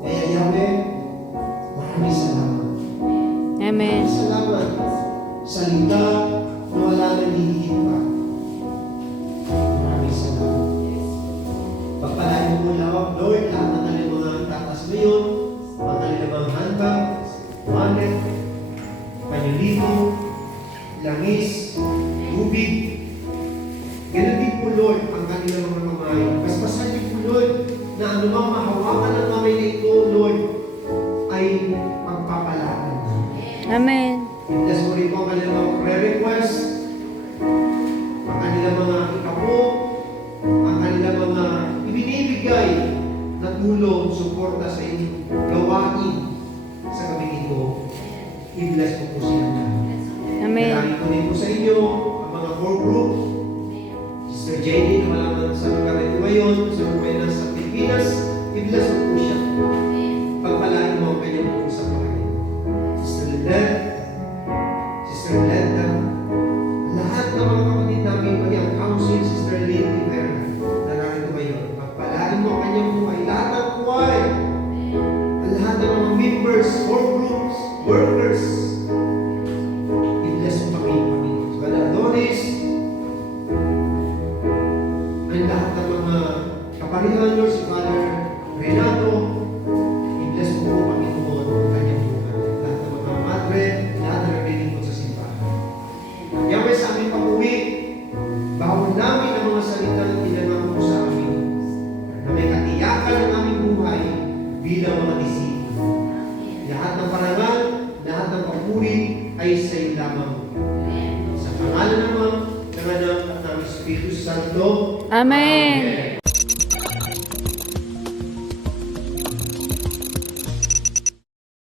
Kaya Yahweh, maraming salamat. Amen. Salamat sa salita na wala nang hihigit pa. Maraming salamat. Pagpalain mo mula, Lord, lahat ng kanilang mga tatas ngayon, mga kanilang mga handbag, wallet, panyolito, langis, tubig. Ganun din po, Lord, ang kanilang mga kamay. Paspasan din po, Lord, na anumang mahawakan ng kamay na ito, Lord, ay pagpapalaan. Amen. Bless mo rin po ang kanilang mga prayer request, ang kanilang mga ikapo, ang kanilang mga ibinibigay na tulong, suporta sa inyong gawain sa gabi ito. I-bless mo po sila na. Amen. Dalangin ko din po sa inyo ang mga core group. Sister Jenny na malaman sa lugar ito ngayon, sa buhay na sa Pilipinas, i-bless mo po siya. Pagpalain mo ang kanyang buong sa buhay. Sister Lynette, Sister Lenda, lahat ng mga kapatid namin, pati ang council, Sister Lynn Rivera, na narito ngayon. Pagpalain mo ang kanyang buhay. Lahat ng buhay, ang lahat ng mga members, core groups, workers, i-bless mo kami, Panginoon. So, Brother Adonis, ang lahat ng mga kaparihan, Lord, si Father Renato, i-bless mo po, Panginoon, ang kanyang buhay. Lahat ng mga madre, lahat ng naglilingkod sa simbahan. Yahweh, sa aming pag-uwi, bawal namin ang mga salitang tinanong mo sa amin na may katiyakan ng aming buhay bilang mga disipulo. Lahat ng parangal, lahat ng papuri ay sa iyo lamang. Sa pangalan naman ng Anak at ng Espiritu Santo. Amen.